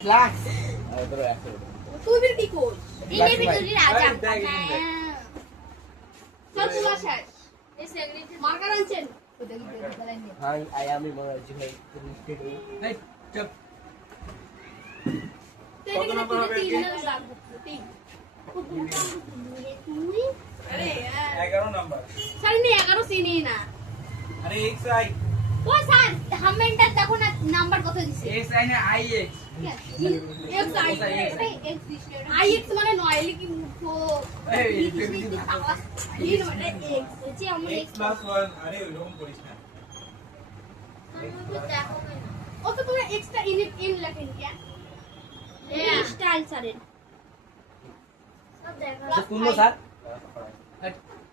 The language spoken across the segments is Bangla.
প্লাস তুই भी ठीक हो इन्हें भी तुझे राजा चल तुला शायद ये सेग्रीट मार्कर आंचन हां आई एम इमोजी भाई नहीं चुप कौन नंबर হবে 3 अरे यार 11 नंबर सर नहीं 11 सी नहीं ना अरे एक से आई ও স্যার হামেন্টার দেখো না নাম্বার কত দিছে एक्स आई ने आई एक्स এক্স আই এক্স মানে নয় লিখি তো এই নয় এক্স যে আমরা एक्स प्लस 1 अरे ওরকম করিস না ও তো তোমরা এক্সট্রা ইন লেখেন কি এই স্টাইল স্যারের সব দেখো শুনবো স্যার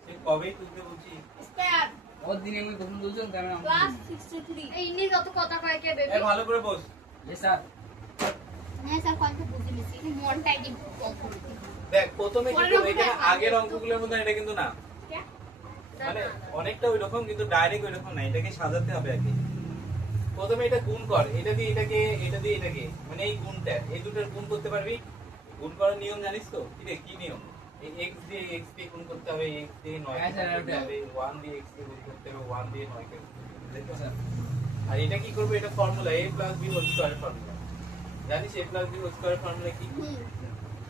সে কবে তুলতে বলছি স্কয়ার ওর দিনে আমি কখন বলছিলাম কেন ক্লাস 63 এই ইনি যত কথা কয় কে এ বেবি ভালো করে বস ये স্যার হ্যাঁ স্যার কত বুঝি নিছি মনটাই কি কম করে দেখ প্রথমে কিন্তু এখানে আগের অঙ্কগুলোর মধ্যে এটা কিন্তু না কি মানে অনেকটা ওই রকম কিন্তু ডাইরেক্ট ওই রকম না এটাকে সাজাতে হবে আগে প্রথমে এটা গুণ কর এটা দিয়ে এটাকে মানে এই গুণটা এই দুটোর গুণ করতে পারবি গুণ করার নিয়ম জানিস তো কি নিয়ম এই x দিয়ে x দিয়ে গুণ করতে হবে x দিয়ে 9 কে গুণ করতে হবে 1 দিয়ে x দিয়ে গুণ করতে হবে 1 দিয়ে 9 কে দেখো স্যার আর এটা কি করবে এটা formula a + b whole square formula জানিস a + b whole square formula কি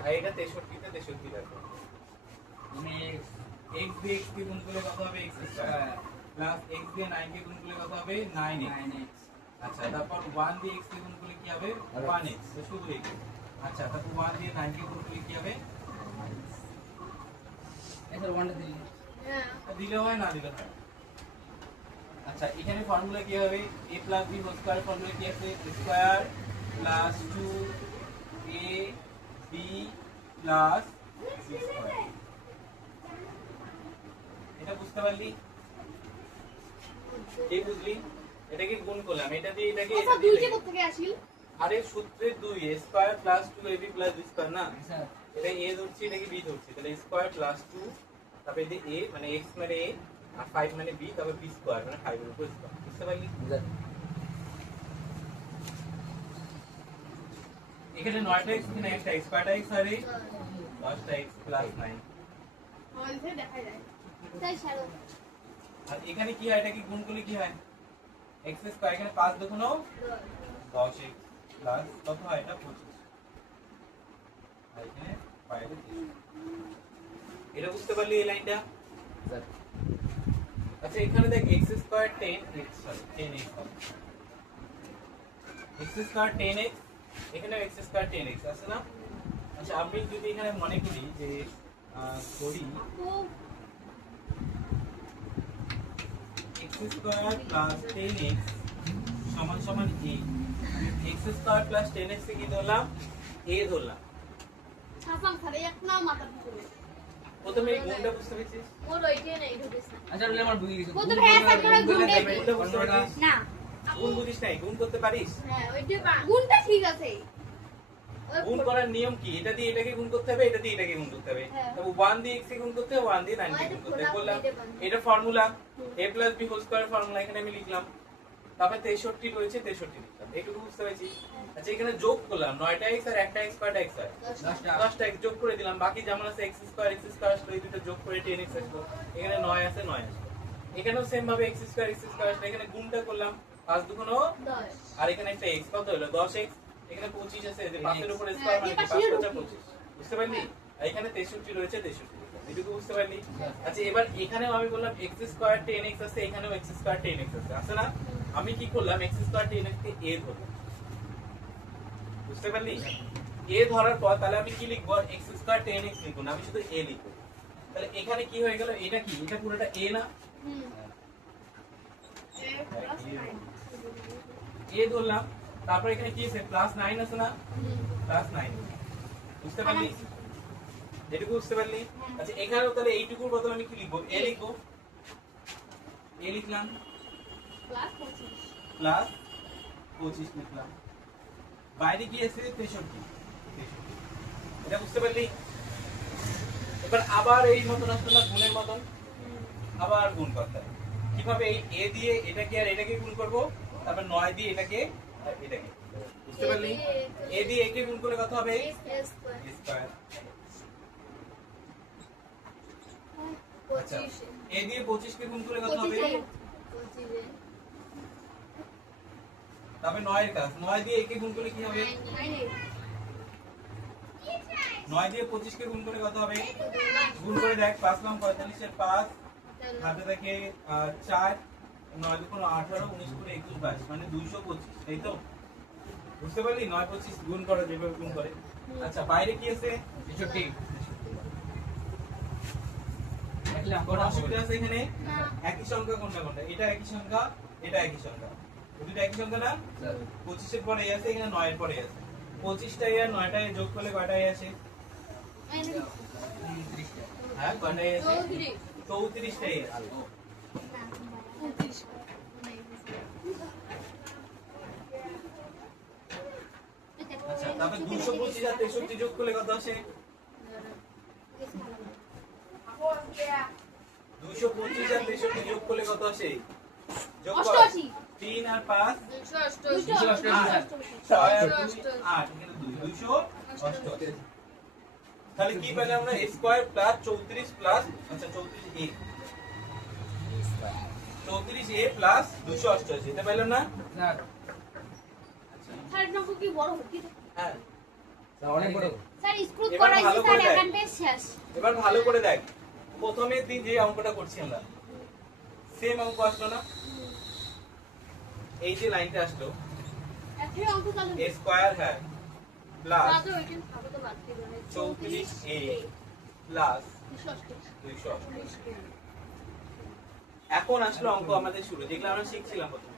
আর এটা 63 তে 63 রাখো মানে x দিয়ে x কে গুণ করলে কত হবে x স্কয়ার প্লাস x দিয়ে 9 কে গুণ করলে কত হবে 9x আচ্ছা তারপর 1 দিয়ে x কে গুণ করলে কি হবে 1x তো শুধু x আচ্ছা তারপর 1 দিয়ে 9 কে গুণ করলে কি হবে স্যার ওয়ানটা দিন হ্যাঁ দিলে হয় না দিলে হয় আচ্ছা এখানে ফর্মুলা কি হবে a + b whole square formula কি আছে square plus 2ab plus c square এটা বুঝতে পারলি কি বুঝলি এটাকে গুণ করলাম এটা দিয়ে এটাকে আচ্ছা দুই কে কোথা থেকে আসিল আরে সূত্রে 2 a square plus 2ab plus b square না স্যার এটা a ধরছি এটাকে b ধরছি তাহলে স্কয়ার প্লাস 2 তারপরে এই a মানে x মানে a আর 5 মানে b তারপর b স্কয়ার মানে 5 এর উপর স্কয়ার বুঝতে পারলি এখানে 9টা x এখানে একটা x কয়টা x আর এই 10টা x প্লাস 9 হলতে দেখা যায় তাই ছাড়ো আর এখানে কি হয় এটা কি গুণ করলে কি হয় x স্কয়ার এখানে 5 দুগুণ 10x প্লাস কত হয় এটা 25 আর এখানে 5 এটা বুঝতে পারলি এই লাইনটা স্যার আচ্ছা এখানে দেখ x square 10x sorry 10x x square 10x এখানে x স্কয়ার 10x আছে না আচ্ছা আমি যদি এখানে মনে করি যে করি x স্কয়ার প্লাস 10x সমান সমান a x square plus 10x কে কি ধরলাম a ধরলাম সাসাম খালি এক না মাথা পিছনে প্রথমে এই গুণটা বুঝতে পেরেছিস ওর ওইটা নাই ঢুকেছে আচ্ছা বলে আমার বুঝে গেছে ও তো হ্যাঁ স্যার করে গুণ দেই গুণটা বুঝতে পারিস না গুণ বুঝিস নাই গুণ করতে পারিস হ্যাঁ ওইটা গুণটা ঠিক আছে গুণ করার নিয়ম কি এটা দিয়ে এটাকে গুণ করতে হবে এটা দিয়ে এটাকে গুণ করতে হবে হ্যাঁ। তবে 1 দিয়ে x কে গুণ করতে হবে 1 দিয়ে 9 কে গুণ করতে হবে বললাম এটা formula a + b whole square formula এখানে আমি লিখলাম তারপর 63 রয়েছে 63 লিখলাম এইটুকু বুঝতে পেরেছি আচ্ছা এখানে যোগ করলাম 9টা x আর একটা x কয়টা x হয় 10টা x যোগ করে দিলাম বাকি যেমন আছে x স্কয়ার আসলে এই দুটো যোগ করে 10x আসলো এখানে 9 আছে 9 আসলো এখানেও সেম ভাবে x স্কয়ার আসলে এখানে গুণটা করলাম 5 দুগুণ 10 আর এখানে একটা x কত হলো 10x এখানে 25 আছে যে 5 এর উপর স্কয়ার মানে কি 5 * 25 বুঝতে পারলি আর এখানে 63 রয়েছে 63 এটুকু বুঝতে পারলি আচ্ছা এবার এখানেও আমি বললাম x স্কয়ার 10x আছে এখানেও x স্কয়ার 10x আছে না আমি কি করলাম x square 10x K a ধরলাম বুঝতে পারলি a ধরার পর তাহলে আমি কি লিখব x স্কয়ার 10x লিখব না আমি শুধু a লিখব তাহলে এখানে কি হয়ে গেল এটা কি এটা পুরোটা a না a ধরলাম তারপর এখানে কি আছে প্লাস 9 আছে না প্লাস 9 বুঝতে পারলি এটুকু বুঝতে পারলি আচ্ছা এখানেও তাহলে এইটুকুর বদলে আমি কি লিখব a লিখব a লিখলাম প্লাস 25 প্লাস 25 লিখলাম বাইরে কি আছে 63 এটা বুঝতে পারলি এবার আবার এই মতন আসলে না গুণের মতন আবার গুণ করতে হবে কিভাবে এই a দিয়ে এটাকে আর এটাকে গুণ করব তারপর 9 দিয়ে এটাকে আর এটাকে বুঝতে পারলি? এ দিয়ে এ কে গুণ করলে কত হবে? স্কয়ার। আচ্ছা এ দিয়ে 25 কে গুণ করলে কত হবে? তবে 9 এর কাজ 9 দিয়ে এ কে গুণ করলে কি হবে? 9 দিয়ে 25 কে গুণ করলে কত হবে? গুণ করে দেখ 5 লাম 45 এর 5 হাতে থাকে 4 9 দুগুণ 18 19 করে 21 22 মানে 225 তাই তো? বুঝতে পারলি? 9 25 গুণ করা যেভাবে গুণ করে। আচ্ছা বাইরে কি আছে? 63 কোন অসুবিধা আছে এখানে? একই সংখ্যা কোনটা কোনটা? এটা একই সংখ্যা, এটা একই সংখ্যা। দুটো একই সংখ্যা না? 25 এর পরে আছে, এখানে 9 এর পরে আছে। 25 টা আর 9 টা যোগ করলে কয়টা আসে? হ্যাঁ কয়টা আসে? 34 টা আসে। আচ্ছা তারপরে 225 আর 63 যোগ করলে কত আসে? 225 আর 63 যোগ করলে কত আসে? যোগ কর 3 আর 5 288 6 আর 2 8 এখানে 288 তাহলে কি পেলে আমরা স্কয়ার প্লাস 34 প্লাস আচ্ছা 34a 34a প্লাস 288 এটা পেলাম না? স্যার স্যার নকু কি বড় হচ্ছে? হ্যাঁ অনেক বড়। স্যার স্ক্রু এবার করাইছি ভালো স্যার করে দেখ। এখানটা শেষ। এবার ভালো করে দেখ প্রথমের দিন যে অঙ্কটা করছি আমরা সেম অঙ্ক আসলো না? এই যে লাইনটা আসলো একই অঙ্ক চালু a স্কয়ার হ্যাঁ প্লাস দাদা ওইখানে থাকো তো বাদ দিয়ে দেবে 34a প্লাস 288 এখন আসলো অঙ্ক আমাদের শুরু যেগুলো আমরা শিখছিলাম প্রথমে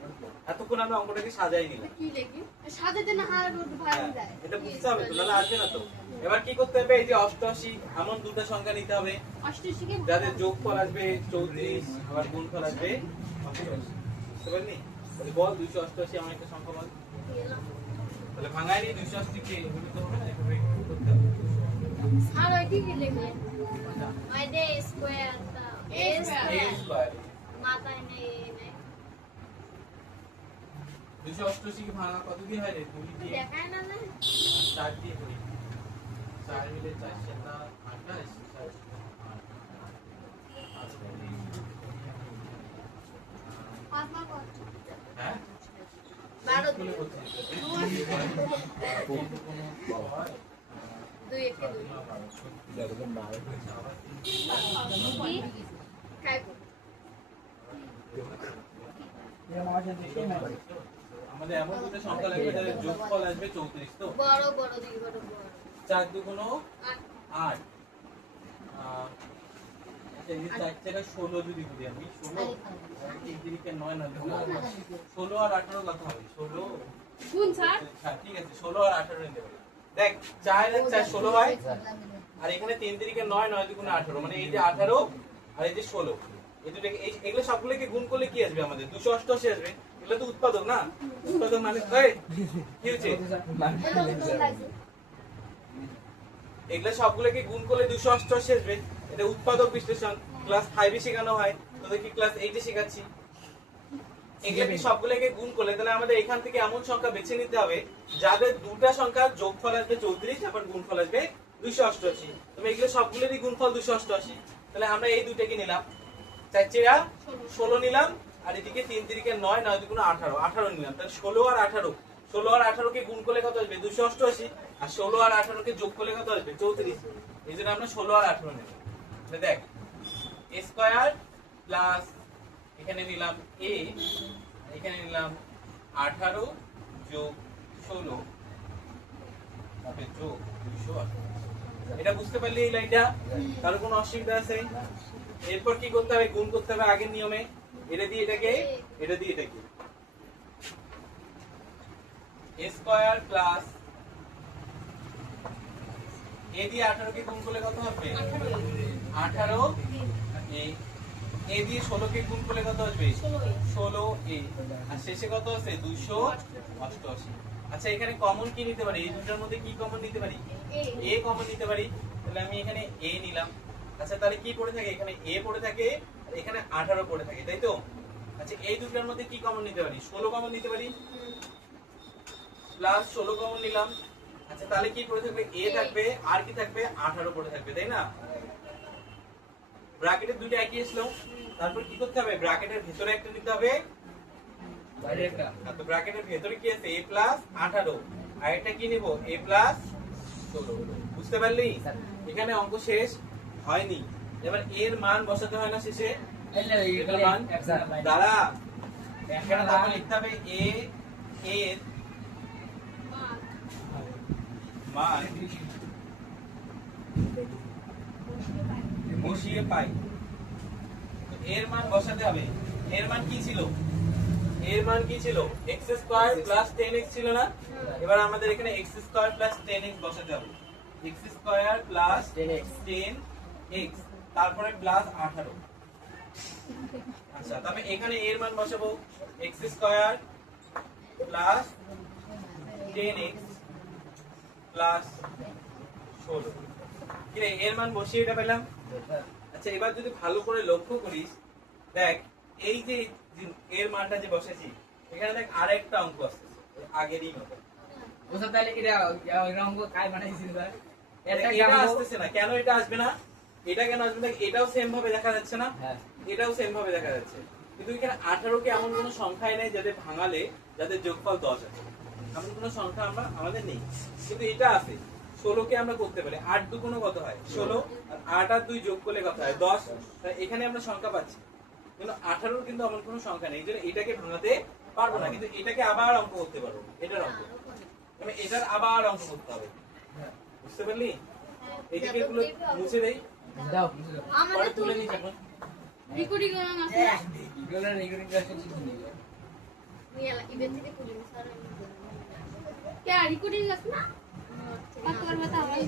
এতক্ষণ আমরা অঙ্কটাকে সাজাই নিলাম কি লেখি সাজাতে না হার ভাই যায় এটা বুঝতে হবে তো নাহলে আসবে না তো এবার কি করতে হবে এই যে 88 এমন দুটো সংখ্যা নিতে হবে 88 কে যাদের যোগফল আসবে 34 আবার গুণফল আসবে 88 বুঝতে পারলি তাহলে বল 288 এমন একটা সংখ্যা বল তাহলে ভাঙাই দিয়ে 288 কে এভাবে তো হবে না এভাবে করতে হবে স্যার ওই কি লিখলেন ওই দে স্কয়ার টা a স্কয়ার মাথায় নেই নেই 288 কি ভাঙা কত দিয়ে হয় রে 2 দিয়ে দেখায় না না 4 দিয়ে করি 4 মিলে 4 সেটা 28 পাঁচবার কত হ্যাঁ 12 স্কুলে করছি দুই একে দুই কি কাই আমাদের এমন দুটো সংখ্যা লাগবে যাদের যোগফল আসবে 34 তো বড় বড় দুই বড় বড় 4 দুগুণ 8 8 এই যে 4 থেকে 16 যদি করি আমি 16 3 দিকে 9 না 16 আর 18 কত হবে 16 গুণ স্যার হ্যাঁ ঠিক আছে 16 আর 18 নিতে পারি দেখ 4 আর 4 16 হয় আর এখানে 3 দিকে 9 9 দুগুণ 18 মানে এই যে 18 আর এই যে 16 এই দুটোকে এগুলো সবগুলোকে গুণ করলে কি আসবে আমাদের 288 আসবে এগুলো তো উৎপাদক না উৎপাদক মানে এই কি হচ্ছে এগুলো সবগুলোকে গুণ করলে 288 আসবে এটা উৎপাদক বিশ্লেষণ ক্লাস 5 এ শেখানো হয় তোদের কি ক্লাস 8 এ শেখাচ্ছি এগুলোকে সবগুলোকে গুণ করলে তাহলে আমাদের এখান থেকে এমন সংখ্যা বেছে নিতে হবে যাদের দুটো সংখ্যার যোগফল আসবে 34 আবার গুণফল আসবে 288 তুমি এগুলো সবগুলোরই গুণফল 288 তাহলে আমরা এই দুটোকে নিলাম 4 চেরা 16 নিলাম আর এদিকে 3 তিরিকে 9 9 দুগুণ 18 18 নিলাম তাহলে 16 আর 18 16 আর 18 কে গুণ করলে কত আসবে 288 আর 16 আর 18 কে যোগ করলে কত আসবে 34 এইজন্য আমরা 16 আর 18 নেব তাহলে দেখ a স্কয়ার প্লাস এখানে নিলাম a এখানে নিলাম 18 যোগ 16 তারপরে যোগ 288 এটা বুঝতে পারলি এই লাইনটা তার কোনো অসুবিধা আছে এরপর কি করতে হবে গুণ করতে হবে আগের নিয়মে এটা দিয়ে এটাকে এটা দিয়ে এটাকে a স্কয়ার প্লাস a দিয়ে 18 কে গুণ করলে কত হবে 18 a দিয়ে 16 কে গুণ করলে কত আসবে 16 a আর শেষে কত আছে 288 আচ্ছা এখানে কমন কি নিতে পারি এই দুটোর মধ্যে কি কমন নিতে পারি a কমন নিতে পারি তাহলে আমি এখানে a নিলাম আচ্ছা তাহলে কি পড়ে থাকে এখানে a পড়ে থাকে আর এখানে 18 পড়ে থাকে তাই তো আচ্ছা এই দুটোর মধ্যে কি কমন নিতে পারি 16 কমন নিতে পারি প্লাস 16 কমন নিলাম। আচ্ছা তাহলে কি পড়ে থাকবে? a থাকবে, আর কি থাকবে? 18 পড়ে থাকবে, তাই না? ব্র্যাকেটের দুটো একই আসলো, তারপর কি করতে হবে? ব্র্যাকেটের ভিতরে একটা নিতে হবে, বাইরে একটা। তো ব্র্যাকেটের ভিতরে কি আছে? a প্লাস 18, আর এটা কি নিব? a plus 16। বুঝতে পারলি? এখানে অঙ্ক শেষ হয়নি। এবার এর মান বসাতে হয় না শেষে? এটার মান দ্বারা এখানে তারপর লিখতে হবে a এর মান বসিয়ে পাই। তো এর মান বসাতে হবে। এর মান কি ছিল? এর মান কি ছিল? x স্কয়ার প্লাস 10x ছিল না? এবার আমাদের এখানে x স্কয়ার প্লাস 10x বসাতে হবে। x স্কয়ার প্লাস 10x তারপরে প্লাস 18। আচ্ছা তবে এখানে এর মান বসাবো x square plus 10x plus 16। কি রে, এর মান বসিয়ে এটা পেলাম। আচ্ছা এবার যদি ভালো করে লক্ষ্য করিস, দেখ এই যে এর মানটা যে বসেছি, এখানে দেখ আরেকটা অঙ্ক আসছে আগেরই মতো। ওসব তাহলে এটা অঙ্ক কাই বানাইছিল স্যার? এটা আসতেছে না কেন? এটা আসবে না, এটা কেন আসবে? দেখ এটাও সেম ভাবে দেখা যাচ্ছে না? হ্যাঁ। এটাও সেম ভাবে দেখা যাচ্ছে, কিন্তু এখানে 18 কে এমন কোনো সংখ্যাই নেই যাদের ভাঙালে যাদের যোগফল 10 আছে। এমন কোনো সংখ্যা আমাদের নেই, কিন্তু এটা আছে। 16 কে আমরা করতে পারি। 8 দুগুণ কত হয়? 16, আর 8 আর 2 যোগ করলে কত হয়? 10। তাই এখানে আমরা সংখ্যা পাচ্ছি, কিন্তু 18 কিন্তু এমন কোনো সংখ্যা নেই। এই জন্য এটাকে ভাঙাতে পারবো না, কিন্তু এটাকে আবার অঙ্ক করতে পারবো। এটার অঙ্ক মানে এটার আবার অঙ্ক করতে হবে। বুঝতে পারলি? এইদিকে এগুলো মুছে দেই, দাও। আমাদের পরে তো তুলে নিস এখন। রিকর্ডিং করা আছে না? এগুলো রেকর্ডিং করতে শিখে নিবে। ইয়ালা ইভেন্ট থেকে খুঁজে নিস আর কে রিকর্ডিং আছে না? কত বার কথা হয়?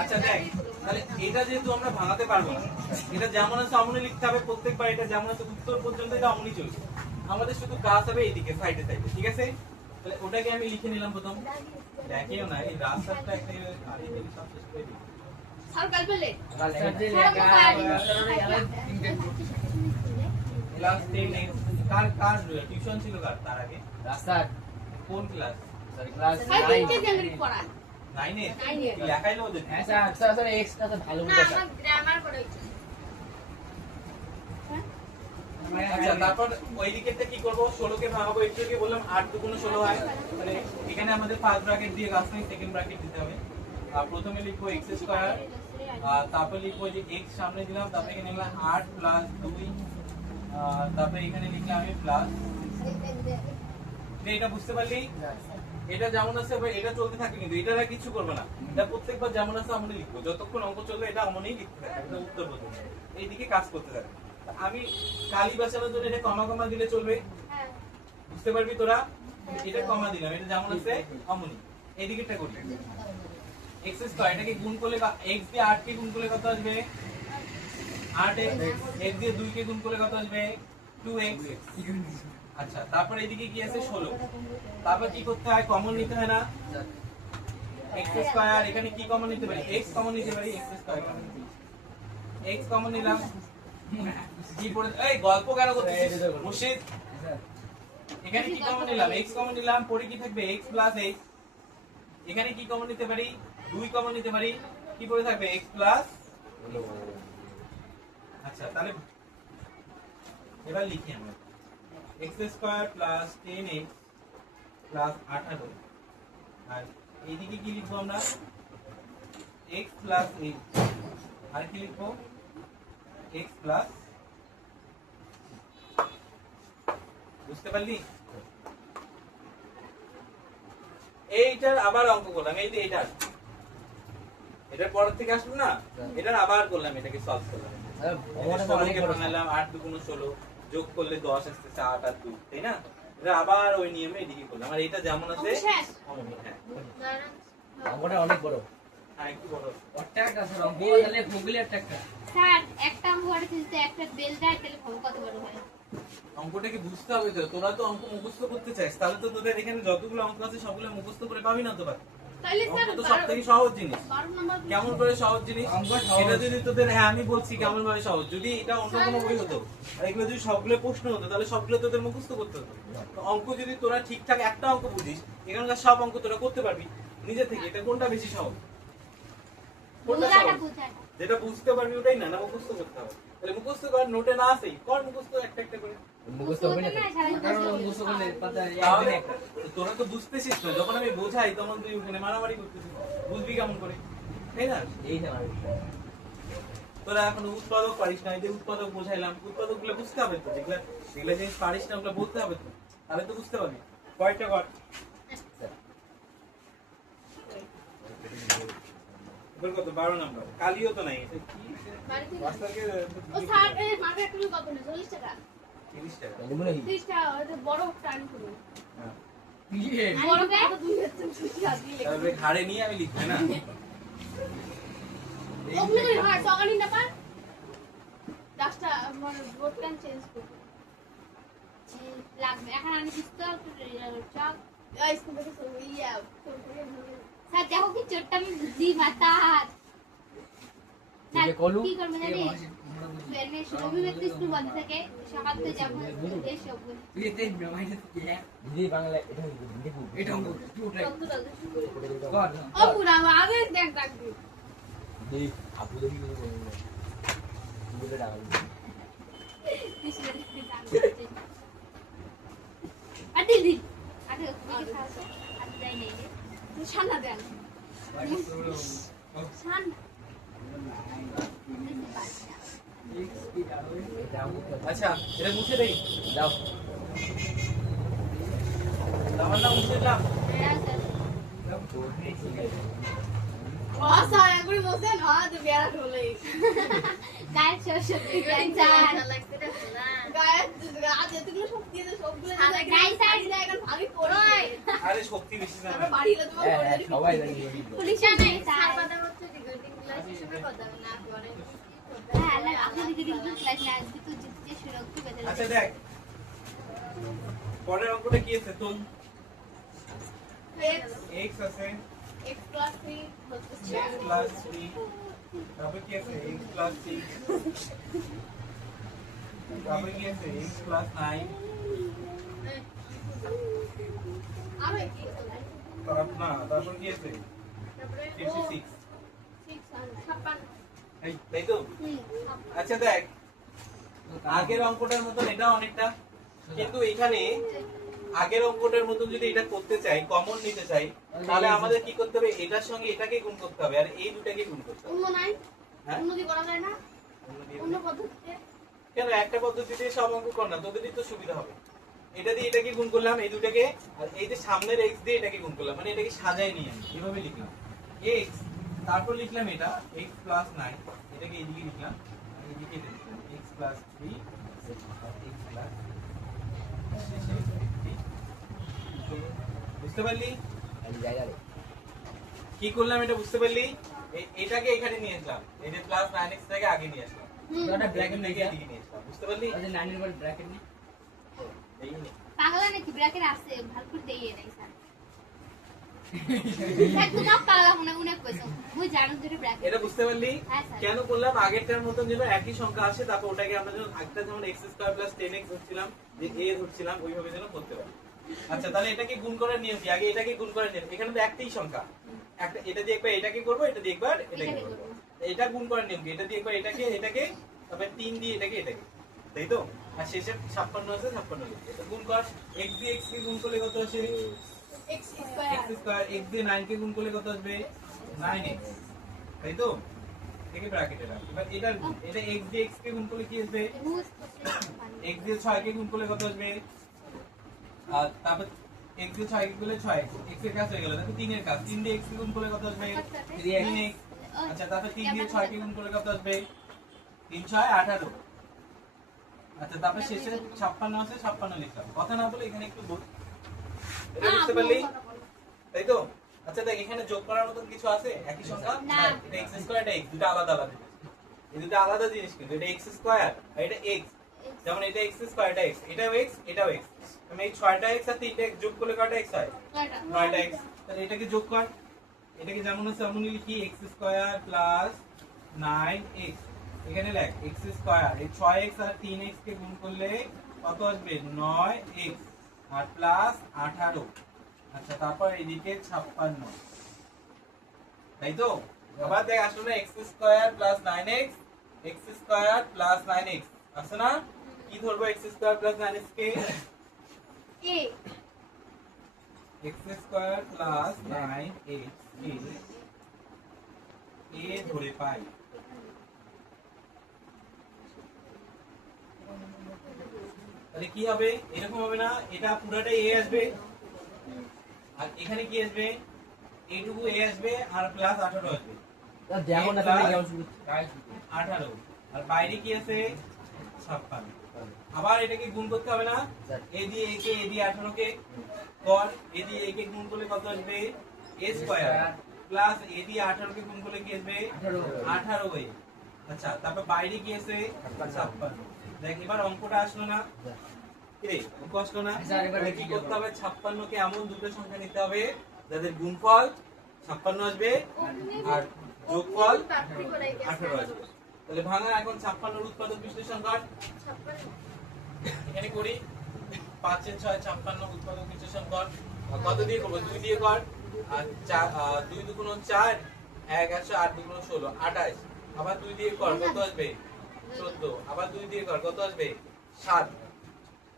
আচ্ছা দেখ, তাহলে এটা যেহেতু আমরা ভাঙাতে পারবো না, এটা যেমন আছে অমনি লিখতে হবে প্রত্যেকবার। এটা যেমন আছে উত্তর পর্যন্ত এটা অমনি চলবে। আমাদের শুধু কাজ হবে এইদিকে সাইডে সাইডে, ঠিক আছে? তাহলে ওটাকে আমি লিখে নিলাম প্রথম। দেখিও না এই রাস্তাটা একটা আর এই সব শেষ করে দিই। আর কাল পেলে স্যার যে ক্লাস 10 কার টিউশন ছিল তার আগে? রাস্তা কোন ক্লাস? Sir class high 9। তিনটে গ্রামার পড়া 9 এ? 9 এ। কি লেখাইলো ওদের? হ্যাঁ স্যার স্যার এক্সট্রা তো ভালো না মতো আমার গ্রামার পড়াইছে আচ্ছা তারপর ওই দিকেরটা কি করব? 16 কে ভাঙাবো। একটু আগে বললাম 8 দুগুণ 16 হয়, মানে এখানে আমাদের ফার্স্ট ব্র্যাকেট দিয়ে কাজ নেই, সেকেন্ড ব্র্যাকেট দিতে হবে। আর প্রথমে লিখবো x স্কয়ার, আর তারপর লিখবো যে x সামনে দিলাম, তারপর এখানে লিখলাম 8 প্লাস 2, তারপর এখানে লিখলাম আমি প্লাস। এটা বুঝতে পারলি? এটা যেমন আছে এটা চলতে থাকে, কিন্তু এটা আর কিছু করবে না। এটা প্রত্যেকবার যেমন আছে এমনই লিখবো, যতক্ষণ অঙ্ক চলবে এটা এমনই লিখতে থাকবে, এটা উত্তর পর্যন্ত এইদিকে কাজ করতে থাকবে। আমি কালি বাঁচানোর জন্য এটা কমা কমা দিলে চলবে, হ্যাঁ বুঝতে পারবি তোরা? এটা কমা দিলাম, এটা যেমন আছে অমনি। এইদিকেটা করি x স্কয়ার, এটাকে গুণ করলে x দিয়ে 8 কে গুণ করলে কত আসবে? 8x। x দিয়ে 2 কে গুণ করলে কত আসবে? 2x। আচ্ছা তারপর এদিকে কি আছে? 16। তারপর কি করতে হয়? কমন নিতে হয় না? x স্কয়ার, এখানে কি কমন নিতে পারি? x কমন নিতে পারি, x square common. x common নিলাম, কি পড়ে এই গল্প কেন করতেছিস মুর্শিদ? এখানে কি কমন নিলাম? x কমন নিলাম, পরে কি থাকবে? x plus x। এখানে কি কমন নিতে পারি? 2 কমন নিতে পারি, কি পড়ে থাকবে? x plus. আচ্ছা তাহলে এবার লিখি আমরা x square plus 10x plus 18, আর এইদিকে কি লিখবো আমরা? x প্লাস 8, আর কি লিখবো? x plus. বুঝতে পারলি? এইটার আবার অঙ্ক করলাম, এই যে এটার পরের থেকে আসলো না, এটার আবার করলাম, এটাকে সলভ করলাম। ষোলোকে ভাঙালাম, 8 দুগুণ 16, যোগ করলে 10 আসতেছে, 8 আর 2, তাই না? এটা আবার ওই নিয়মে এদিকে করলাম, আর এটা যেমন আছে অমনি। হ্যাঁ অঙ্কটা অনেক বড়। হ্যাঁ একটু বড়। একটা একটা স্যার অঙ্ক তাহলে গুগলে একটা স্যার একটা অঙ্ক করে দিতে একটা বেল দেয় তাহলে ভালো কত বড় হয়? অঙ্কটাকে বুঝতে হবে তো। তোরা তো অঙ্ক মুখস্থ করতে চাস, তাহলে তো তোদের এখানে যতগুলো অঙ্ক আছে সবগুলো মুখস্থ করে পাবি না তো? তাহলে স্যার অঙ্ক তো সবথেকে সহজ জিনিস। 12 নম্বর কেমন করে সহজ জিনিস? অঙ্ক সহজ। এটা যদি তোদের, হ্যাঁ আমি বলছি কেমন ভাবে সহজ, যদি এটা অন্য কোনো বই হতো আর এগুলো যদি সবগুলো প্রশ্ন হতো তাহলে সবগুলো তোদের মুখস্থ করতে হতো। তো অঙ্ক যদি তোরা ঠিকঠাক একটা অঙ্ক বুঝিস, এখানকার সব অঙ্ক তোরা করতে পারবি নিজে থেকে। এটা কোনটা বেশি সহজ? কোনটা সহজ? যেটা বুঝতে পারবি ওটাই না, না মুখস্থ করতে হবে? তাহলে মুখস্থ কর, নোটে না আসেই কর মুখস্থ একটা একটা করে। মুখস্থ হবে না, কারণ মুখস্থ করলে পাতা তাহলে একটা তোরা তো বুঝতেছিস তো, যখন আমি বোঝাই তখন তুই ওখানে মারামারি করতেছিস, বুঝবি কেমন করে, তাই না? এই না তোরা এখন উৎপাদক পারিস না, এই যে উৎপাদক বোঝাইলাম, উৎপাদক গুলো বুঝতে হবে তো, যেগুলা যেগুলা জিনিস পারিস না ওগুলো বলতে হবে তো, তাহলে তো বুঝতে পারবি। কয়টা কর এবার কত? 12 নাম্বার। কালিও তো নাই, এটা কি মাস্টারকে ও স্যার এই মার্কেট তুমি কত নেন? 40 টাকা 30 টাকা। মনে হয় 30 টাকা ওই যে বড় টান করুন হ্যাঁ, বড় টাকা দুই হাতে ছুটি আসবে তাহলে ঘাড়ে নিয়ে আমি লিখবো না। ওগুলো হয় সকালে না পার ডাস্টটা মানে বোর্ডটা চেঞ্জ করব লাগবে এখন আমি সুস্থ চক এই স্কুল থেকে ইয়া স্যার দেখো কি চোটটা আমি বুদ্ধি মাথা যে কলু কি করব জানি এনে রবি ব্যক্তি স্কুল বন্ধ থাকে সকাল থেকে যাব এই সব তুই এতে মাইনে কি হ্যাঁ দিদি বাংলা এটা দেখো এটা অঙ্ক পুরোটাই কর ও পুরা আগে দেখ রাখবি দি আপু দেখি বলে দাও আদি দি আদি তুমি কি খাওয়া আদি যাই নেই তুই ছানা দেন ছান আচ্ছা এটা মুছে দেই, দাও আমার নাম মুছে দিলাম। হ্যাঁ স্যার ও স্যার একবার বসে না তো বেড়া ঢোলে গায়ে সরস্বতী গায়ে লাগছে রে গায়ে গায়ে যেগুলো শক্তি আছে সবগুলো গায়ে সাইড না এখন ভাবি পড়ে আরে শক্তি বেশি না। আমরা বাড়ি এলে তোমার পড়ে সবাই জানি পুলিশ নাই স্যার কথা হচ্ছে রিগার্ডিং ক্লাস হিসেবে কথা না আপনি অনেক হ্যাঁ আপনি রিগার্ডিং ক্লাস না আজকে তো জিততে সুরক্ষা পেতে আচ্ছা দেখ পরের অঙ্কটা কি আছে? তোর x আছে, x plus 3 হচ্ছে x plus 3, তারপর কি আছে x plus 6, তারপর কি আছে x plus 9, আরে কি তারপর না, তারপর কি আছে তারপরে 56, 56 এই তাই তো? আচ্ছা দেখ আগের অঙ্কটার মতন এটা অনেকটা, কিন্তু এখানে আগের অঙ্কটার মতন যদি এটা করতে চাই, কমন নিতে চাই, তাহলে আমাদের কি করতে হবে? এটার সঙ্গে এটাকে গুণ করতে হবে আর এই দুটাকে গুণ করতে হবে। অন্য নাই হ্যাঁ? অন্য কি করা যায় না অন্য দিয়ে অন্য দে। পদ্ধতিতে কেন একটা পদ্ধতিতে সব অঙ্ক কর না, তোদেরই তো সুবিধা হবে। এটা দিয়ে এটাকে গুণ করলাম, এই দুটাকে, আর এই যে সামনের x দিয়ে এটাকে গুণ করলাম, মানে এটাকে সাজায় নিয়ে আমি এভাবে লিখলাম x, তারপর লিখলাম এটা x plus 9, এটাকে এইদিকে লিখলাম আর এইদিকে এটা লিখলাম x plus 3 আর x plus শেষে 3। বুঝতে পারলি এই জায়গা রে কি করলাম? এটা বুঝতে পারলি? এটাকে এখানে নিয়ে আসলাম, এই যে প্লাস 9x টাকে আগে নিয়ে আসলাম, এটা ব্র্যাকেট থেকে নাকি এদিকে নিয়ে আসলাম। বুঝতে পারলি? আচ্ছা 9 এর পর ব্র্যাকেট নেই এই নে। পাগলা নাকি ব্র্যাকেট আছে ভালো করে দেইয়ে নাই স্যার স্যার তুমি পাগলা মনে মনে কইছো বুঝ জানো যে ব্র্যাকেট এটা বুঝতে পারলি? হ্যাঁ, স্যার। কেন করলাম? আগেরটার মতন যেন একই সংখ্যা আসে, তারপর ওটাকে আমরা যেন একটা যেমন x স্কয়ার প্লাস 10x ধরছিলাম, যে a ধরছিলাম, ওইভাবে যেন করতে পারি। আচ্ছা তাহলে এটাকে গুণ করার নিয়ম কি? আগে এটাকে গুণ করার নিয়ম, এখানে তো একটাই সংখ্যা, একটা এটা দিয়ে একবার এটাকে করব, এটা দিয়ে একবার এটাকে এটাকে করব। করব। এটা গুণ করার নিয়ম কি? এটা দিয়ে একবার এটাকে এটাকে, তারপর 3 দিয়ে এটাকে এটাকে, তাই তো? আর শেষে 56 আছে, 56 লিখে এটা গুণ কর। x দিয়ে x কে গুণ করলে কত আসে? x square x square. x দিয়ে 9 কে গুণ করলে কত আসবে? 9x, তাই তো? এটাকে ব্র্যাকেটে রাখ। এবার এটা এটা x দিয়ে x কে গুণ করলে কি আসবে? x দিয়ে 6 কে গুণ করলে কত আসবে? আর তারপর x দিয়ে 6 কে গুণ করলে 6x, x এর কাজ হয়ে গেল। দেখো 3 এর কাজ, 3 দিয়ে x কে গুণ করলে কত আসবে? 3x। আচ্ছা তারপর 3 দিয়ে 6 কে গুণ করলে কত আসবে? 3 6 18। আচ্ছা তারপর শেষে 56 আছে, 56 লিখলাম। কথা না বলে এখানে একটু বল, এটা বুঝতে পারলি? তাই তো? আচ্ছা দেখ এখানে যোগ করার মতন কিছু আছে একই সংখ্যা? না। এটা x স্কয়ার, এটা x, দুটো আলাদা আলাদা জিনিস। এই দুটো আলাদা জিনিস, কিন্তু এটা x স্কয়ার আর এটা x। যেমন এটা x স্কয়ার, এটা x, এটাও x, এটাও x। আমি এই 6টা x আর 3টা x যোগ করলে কয়টা x হয়? 9টা x। তাহলে এটাকে যোগ কর, এটাকে যেমন আছে তেমন লিখি x² প্লাস 9x, এখানে লেখ x², এই 6x আর 3x কে গুণ করলে কত আসবে 9x আর প্লাস 18। আচ্ছা তারপর এদিকে 56, তাই তো? আবার দেখ আসলো না x² plus 9x, x² plus 9x আছে না? কি ধরবো x² plus 9x K? A x² plus 9x K a ধরে পাই। তাহলে কি হবে? এরকম হবে না, এটা পুরোটাই a আসবে আর এখানে কি আসবে? এইটুকু a আসবে আর প্লাস 18 আসবে। দেখো না তুমি কেমন শুরু 18 আর বাইরে কি আছে 56। আবার এটাকে গুণ করতে হবে না, a দিয়ে a কে, a দিয়ে 18 কে কর, a দিয়ে a কে গুণ করলে কত আসবে a স্কয়ার প্লাস a দিয়ে 18 কে গুণ করলে কি আসবে 18a। আচ্ছা তারপর বাইরে কি আছে 56। দেখ এবার অঙ্কটা আসলো না, কি রে অঙ্ক আসলো না? এবার কি করতে হবে? 56 কে এমন দুটো সংখ্যা নিতে হবে যাদের গুণফল 56 আসবে আর যোগফল 18 আসবে। তাহলে ভাঙা এখন 56 এর উৎপাদক বিশ্লেষণ কর। এখানে করি 5 এর 6 56 উৎপাদক বিশ্লেষণ কর। কত দিয়ে করব? 2 দিয়ে কর। আর 2 দুগুণ 4, 1 8 8 দুগুণ 16 28। আবার 2 দিয়ে কর, কত আসবে 14। আবার 2 দিয়ে কর, কত আসবে 7,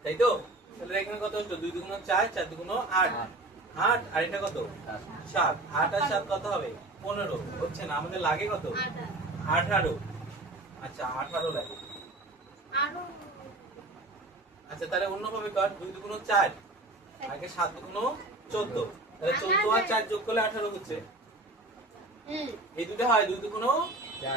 তাই তো? তাহলে এখানে কত আসলো? 2 দুগুণ 4, 4 দুগুণ 8 8 আর এটা কত 7। 8 আর 7 কত হবে 15। হচ্ছে না, আমাদের লাগে কত 18। আচ্ছা 18 লাগে। আচ্ছা তাহলে অন্যভাবে কর, 2 দুগুণ 4 আগে 7 দুগুণ 14, তাহলে 14 আর 4 যোগ করলে 18 হচ্ছে। এই দুটো হয় 2 দুগুণ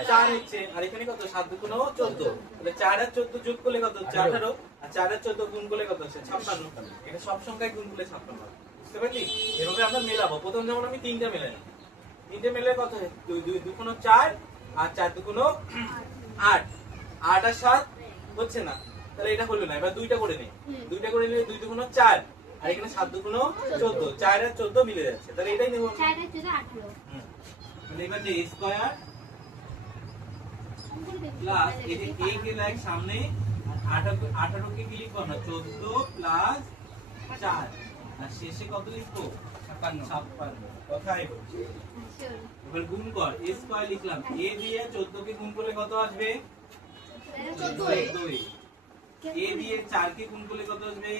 4 হচ্ছে আর এখানে কত 7 দুগুণ 14, তাহলে 4 আর 14 যোগ করলে কত হচ্ছে 18 আর 4 আর 14 গুণ করলে কত হচ্ছে 56। এটা সব সংখ্যায় গুণ করলে 56 হয়, বুঝতে পারলি? এভাবে আমরা মেলাবো। প্রথম যেমন আমি 3টা মেলাই, 3টে মেলে কত হয় 2 দুগুণ 4 আর 4 দুগুণ 8, 8 আর 7 হচ্ছে না, তাহলে এটা হলো না। এবার 2টা করে নেই, 2টা করে নিলে 2 দুগুণ 4 আর এখানে 7 দুগুণ 14, 4 আর 14 মিলে যাচ্ছে, তাহলে এটাই নেব। 4 আর 14 18। তাহলে এবার যে স্কয়ার প্লাস এই যে a কে লাইক সামনে 18 কে কি লিখবো না 14 প্লাস 4 আর শেষে কত লিখবো 56। কথাই বলছি। এবার গুণ কর, a স্কয়ার লিখলাম, a দিয়ে 14 কে গুণ করলে কত আসবে 14। a দিয়ে 4 কে গুণ করলে কত আসবে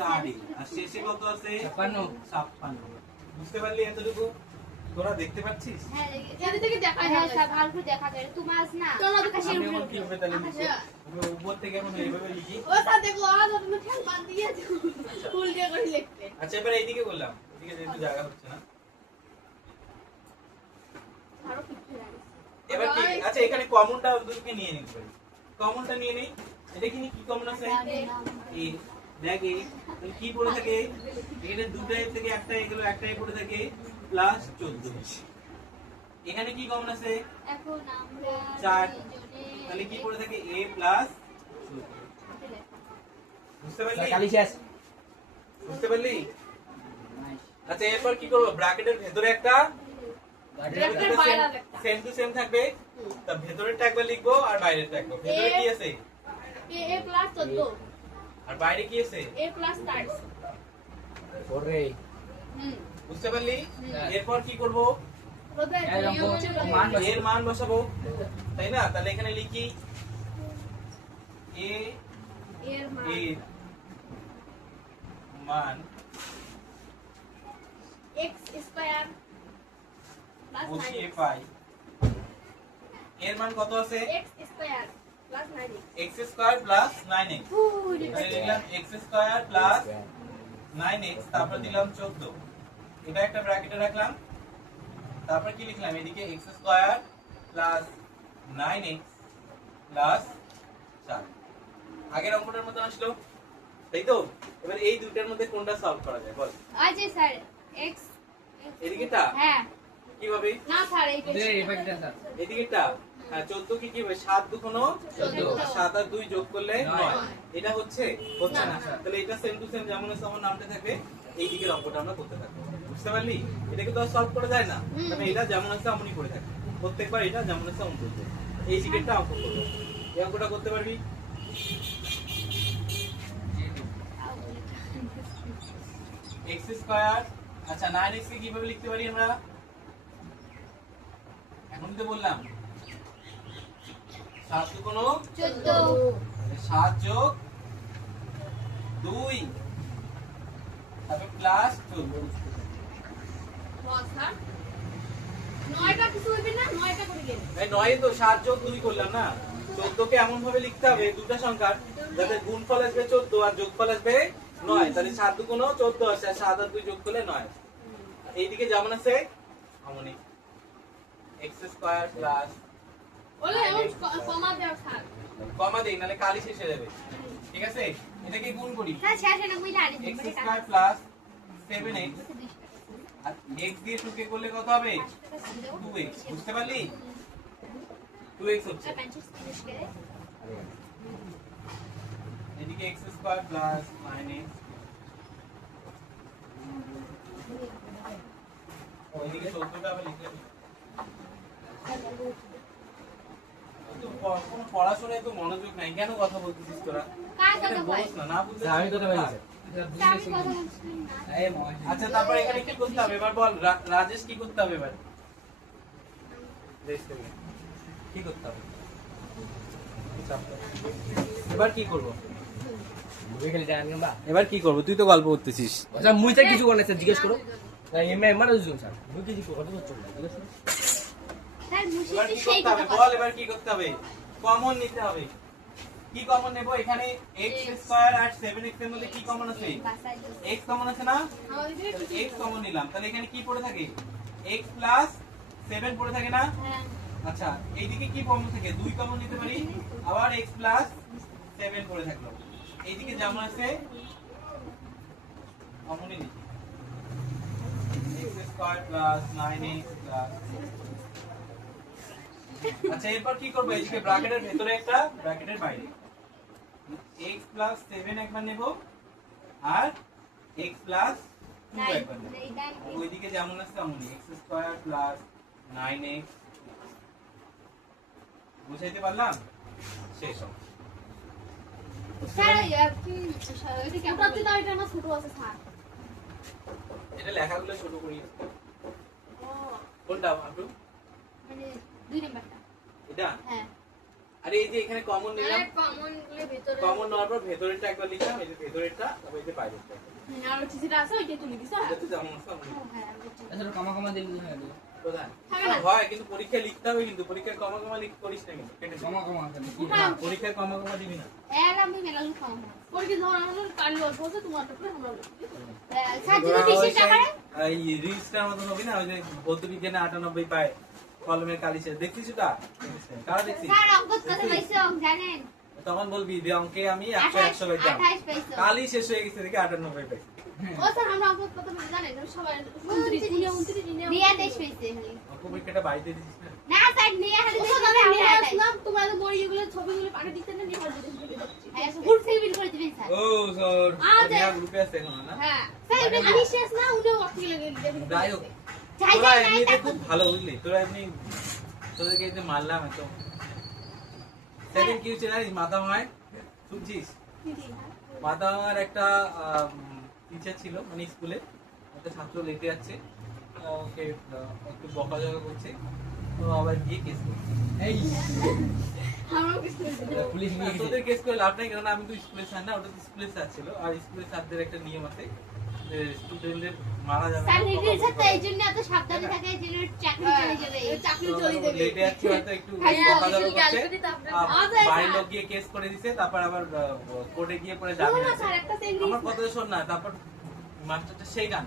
4 আর শেষে কত আছে 56। বুঝতে পারলি এতটুকু? তোরা দেখতে পাচ্ছিস? হ্যাঁ এখান থেকে দেখা যায়, সব ভালো করে দেখা যায়। তোমার না আকাশের আমি উপরে এখন কিভাবে তাহলে লিখি? আমি উপর থেকে এখন এইভাবে লিখি। ও স্যার দেখো আজ তুমি খেল বাদ দিয়েছো ফুল দিয়ে করে লিখতে। আচ্ছা এবার এইদিকে বললাম, এদিকে যেহেতু জায়গা হচ্ছে না। আরো কিছু লাগে এবার কি? আচ্ছা এখানে কমনটা দুটোকে নিয়ে নিতে পারি। কমনটা নিয়ে নেই। এটা কি কমন আছে? এই দেখ এই তাহলে কি পড়ে থাকে? এখানে দুটাই থেকে একটা এগুলো একটাই পড়ে থাকে প্লাস 14। এখানে কি কমন আছে? এখন আমরা 4, তাহলে কি পড়ে থাকে a প্লাস 14। বুঝতে পারলি? কালি শেষ বুঝতে পারলি? আচ্ছা এরপর কি করব? ব্র্যাকেটের ভেতরে একটা ব্র্যাকেটের বাইরে একটা সেম টু সেম থাকবে, তা ভেতরেরটা একবার লিখবো আর বাইরেরটা একবার। ভেতরে কি আছে a প্লাস 14 আর বাইরে কি আছে a প্লাস 30। ওরে বুঝতে পারলি? এরপর কি করব? ওদের নিয়ম হচ্ছে এর মান বসাবো, তাই না? তাহলে এখানে লিখি a এর মান এর মান x স্কয়ার প্লাস বসিয়ে 9x পাই। এর মান কত আছে? x square plus 9x x square plus 9x। তাহলে লিখলাম x স্কয়ার প্লাস 9x, তারপর দিলাম 14, এটা একটা ব্র্যাকেটে রাখলাম। তারপর কি লিখলাম? এদিকে x square plus 9x plus 4। আগের অঙ্কটার মতো আসলো, তাই তো? এবার এই দুইটার মধ্যে কোনটা সলভ করা যায় বল? আচ্ছা স্যার x এদিকেটা হ্যাঁ কিভাবে? না স্যার এই এদিকেটা হ্যাঁ 14 কি হবে 7 দুগুণ 14 আর 7 আর 2 যোগ করলে 9। এটা হচ্ছে না, তাহলে এটা সেম টু সেম যেমন আছে আমার নামটা থাকবে, এই দিকের অঙ্কটা আমরা করতে থাকবো। বুঝতে পারলি? এটাকে তো সলভ করা যায় না, তবে এটা যেমন আছে এমনই করে থাকে প্রত্যেকবার, এটা যেমন আছে অঙ্ক করতে। এই টিকেটটা অঙ্ক করবে, এই অঙ্কটা করতে পারবি? x স্কয়ার, আচ্ছা 9x কে কিভাবে লিখতে পারি আমরা? এখন তো বললাম 7 * 14, 7 যোগ 2 তারপর প্লাস 14। স্যার 9টা কিছু হইবে না, 9টা করে গেল এই 9 তো 7 যোগ 2 করলাম না, 14 কে এমন ভাবে লিখতে হবে দুটো সংখ্যা যাতে গুণফল আসবে 14 আর যোগফল আসবে 9, তাহলে 7 * 2 = 14 আসে, আর 7 আর 2 যোগ করলে 9। এইদিকে যেমন আছে এমনই x স্কয়ার প্লাস বলে এমন কমা দাও স্যার, কমা দেই নালে কালি শেষ হয়ে যাবে, ঠিক আছে? এটাকে গুণ করি, স্যার শেষে না মুইলা আনি x স্কয়ার প্লাস 7x আর x দিয়ে 2 কে করলে কত হবে? 2x। বুঝতে পারলি? 2x হচ্ছে, এদিকে x স্কয়ার প্লাস 9x, ওইদিকে 14টা আবার লিখলে তো কোনো পড়াশোনায় তো মনোযোগ নাই, কেন কথা বলতেছিস তোরা? কার কথা ভাই? বলছ না, না বুঝলে আমি তো ভাই আমি কথা বলছি না। এই মা আচ্ছা তারপর এখানে কি করতে হবে এবার বল, রাজেশ কি করতে হবে এবার? কি করতে হবে এবার? কি করব মুই খালি জানি না। এবার? কি করব? তুই তো গল্প করতেছিস। আচ্ছা মুই তো কিছু করলে স্যার জিজ্ঞেস করো। না এমএ মারা দুজন স্যার। মুই কিছু করতে পারছি না। জিজ্ঞেস করো। স্যার এবার মুশিদ কি সেই করতে কথা হবে বল, এবার কি করতে হবে? কমন নিতে হবে। কি কমন নেব? এখানে x স্কয়ার আর 7x এর মধ্যে কি কমন আছে? x কমন আছে না? x কমন নিলাম, তাহলে এখানে কি পড়ে থাকে? x প্লাস 7 পড়ে থাকে না? হ্যাঁ আচ্ছা এইদিকে কি কমন থাকে? 2 কমন নিতে পারি, আবার x প্লাস 7 পড়ে থাকলো। এইদিকে যেমন আছে কমনই নিই, x square plus 9x plus. আচ্ছা এরপর কি করব? এইদিকে ব্র্যাকেটের ভিতরে একটা, ব্র্যাকেটের বাইরে x প্লাস 7 একবার নেব আর x প্লাস 2 একবার নেব। ওইদিকে যেমন আছে তেমনই x স্কয়ার প্লাস 9x। বুঝাইতে পারলাম? শেষ হবে। স্যার এটা কি আপনাদের তো এটা আমার ছোট আছে স্যার। এটা লেখাগুলো ছোট করি। কোনটা আপু? মানে 2 নাম্বারটা। এটা? হ্যাঁ আরে এই যে এখানে কমন নিলাম, কমন গুলো ভিতরে কমন নেওয়ার পর ভেতরেরটা একবার লিখলাম, এই যে ভেতরেরটা, তারপর এই যে বাইরেরটা। আর ওই যেটা আছে ওইটা তুলে দিছ এটা তো যেমন আছে তেমনই। হ্যাঁ আচ্ছা কমা কমা দিলে না দিলে। কোথায়? থাকে না। হয় কিন্তু পরীক্ষায় লিখতে হবে, কিন্তু পরীক্ষায় কমা কমা করিস না কিন্তু, কেটে দিবি। কমা কমা করে কি? হ্যাঁ, পরীক্ষায় কমা কমা দিবি না। এর আমি মেলা লোক কম পরীক্ষা যখন আমরা কালি অল্প আছে তোমার তো পুরো আমরা স্যার তোরা যদি ওই 20 টাকা এই রিলসটার মতো হবে না, ওই যে ভৌতবিজ্ঞানে 98 পায় কলমের কালি শেষ, দেখছিস ওটা? কারা দেখছিস? স্যার অঙ্ক কত পাইছো জানেন? তখন বলবি যে অঙ্কে আমি 100 পাইতাম, 28 পাইছো। কালি শেষ হয়ে গেছে দেখে 98 পাইছি। ও স্যার আমরা অঙ্ক কত পাইছো জানেন? সবাই 29 নিয়ে 29 পাইছে অঙ্ক পরীক্ষাটা বাড়িতে দিছিস না? না স্যার নিয়ে হাতে নিয়ে আসলাম তোমরা তো মরিগুলো ছবিগুলো পাঠিয়ে দিতে না নিয়ে হাতে দিতে ফুল সেভিং করে দিবেন স্যার। ও স্যার, আচ্ছা। ওটা গ্রুপে আছে এখন না? হ্যাঁ স্যার এটা আমি শেষ না উনিও অর্থে লেগে দেবেন। যাই হোক, যাই তোরা যাই এমনিতে নাই খুব ভালো বুঝলি, তোরা এমনি তোদেরকে এই যে মারলাম এত। সেদিন কি হচ্ছে জানিস? মাথাভাঙায় শুনছিস? মাথাভাঙার একটা টিচার ছিল, মানে স্কুলে একটা ছাত্র লেটে যাচ্ছে, ওকে একটু বকাঝকা করছে, তো আবার গিয়ে কেস করছে। এই আমারও কিছু পুলিশ নিয়ে গেছে। তোদের কেস করে লাভ নাই, কারণ আমি তো স্কুলের স্যার না, ওটা তো স্কুলের স্যার ছিল। আর স্কুলের স্যারদের একটা নিয়ম আছে যে স্টুডেন্টদের মারা যাবে না, স্যার নিডিল বকা স্যার বলতে এই জন্য এত সাবধানে থাকে যে চাকরি চলে যাবে চাকরি চলে যাবে লেটে যাচ্ছে হয়তো একটু হ্যাঁ, বকাঝকা কিছু করছে, ক্যালকুলেট আপনার বাড়ির লোক গিয়ে কেস করে দিছে, তারপর আবার কোর্টে গিয়ে পরে জামিন না আছে। স্যার একটা সেন্ড আমার কথা শোন না, তারপর মাস্টারটা সেই গান।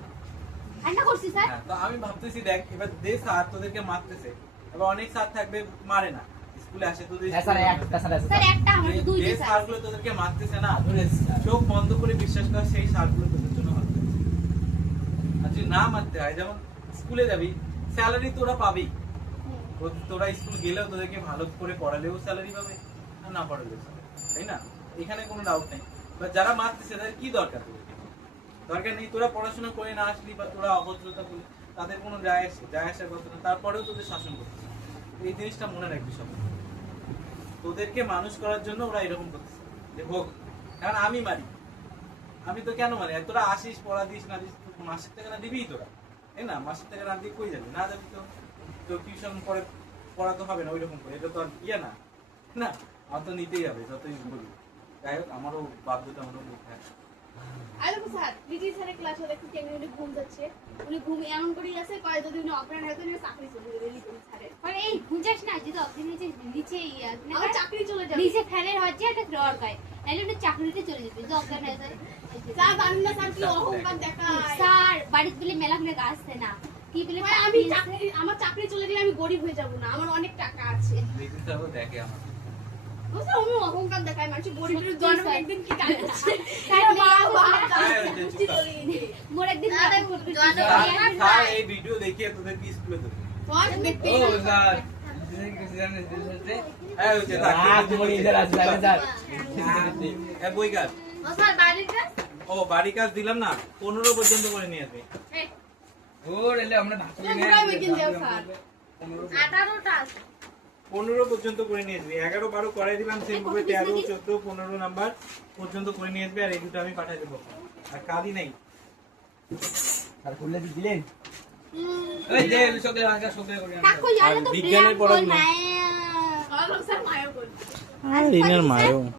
আন্না করছি স্যার হ্যাঁ, তো আমি ভাবতেছি দেখ এবার যে স্যার তোদেরকে মারতেছে, এবার অনেক স্যার থাকবে মারে না, স্কুলে আসে তোদের হ্যাঁ স্যার একটা স্যার আছে স্যার একটা আমার যে- দুই যে স্যার স্যারগুলো তোদেরকে মারতেছে না, ধরে স্যার। চোখ বন্ধ করে বিশ্বাস কর সেই স্যারগুলো তোদের জন্য মারতেছে। আর যদি না মারতে হয়, যেমন স্কুলে যাবি, স্যালারি তোরা পাবি, তোরা স্কুল গেলেও তোদেরকে ভালো করে পড়ালেও স্যালারি পাবে আর না পড়ালেও salary, তাই না? এখানে কোনো ডাউট নেই। যারা মারতেছে তাদের কি দরকার তোদেরকে? দরকার নেই, তোরা পড়াশোনা করে না আসলি বা তোরা অভদ্রতা করলি, তাদের কোনো যায় আসার কথা না, তারপরেও তোদের শাসন করতেছে। এই জিনিসটা মনে রাখবি সব। তোদেরকে মানুষ করার জন্য ওরা এরকম করতেছে যে ভোগ। কারণ আমি মারি, আমি তো কেন মারি? তোরা আসিস, পড়া দিস না দিস, মাসের টাকা না দিবি তোরা, তাই না? মাসের টাকা না দিয়ে কই যাবি? না যাবি তো তোর টিউশন পরে পড়া তো হবে না ওইরকম করে, এটা তো আর ইয়ে না, না আমার তো নিতেই হবে যতই বলি। যাই হোক, আমারও বাধ্যতামূলক করতে হয়। আরে স্যার, বিজি স্যারের ক্লাসে দেখি কেমন উনি ঘুম যাচ্ছে, উনি ঘুম এমন করেই আছে, কয় যদি উনি অপরাধ হয় তো উনি চাকরি চলে যাবে লিটন স্যারের। মানে এই গুঞ্জাস না যদি অপশন নিচে আমার চাকরি চলে যাবে। নিচে ফ্যানের হচ্ছে একটা ডর গায়, তাহলে উনি চাকরিতে চলে যাবে যদি অজ্ঞান হয়ে যায়। স্যার জানেন না স্যার কি অহংকার দেখায়। স্যার বাড়িতে বলে মেলা মেলা গাছ আছে না, কি বলে ভাই, আমি চাকরি, আমার চাকরি চলে গেলে আমি গরিব হয়ে যাব না, আমার অনেক টাকা আছে। দেখি তারপর দেখে আমার বুঝছো, উনি অহংকার দেখায়, মানুষ গরিবের জন্ম একদিন কি কাজ করছে। মোর একদিন স্যার এই ভিডিও দেখিয়ে তোদের কি স্কুলে দেবে? ও স্যার হ্যাঁ হচ্ছে হ্যাঁ বই কাজ। স্যার বাড়ির কাজ ও বাড়ি কাজ দিলাম না, 15 পর্যন্ত করে নিয়ে আসবে। ও রেলে আমরা ভাত তো ঘুরাই মেকিন দেও স্যার। 18টা আছে। 15 পর্যন্ত করে নিয়ে আসবে। 11, 12 করাই দিলাম, সেম ভাবে 13, 14, 15 নাম্বার পর্যন্ত করে নিয়ে আসবে। আর এই দুটো আমি পাঠাই দেবো, আর কাজই নাই। আর খুলে দিলেন এই যে সকালে আজকে সকালে করে কাকু জানো তো বিজ্ঞানের পড়াগুলো না স্যার মায়া বল। আর ইনার মায়ও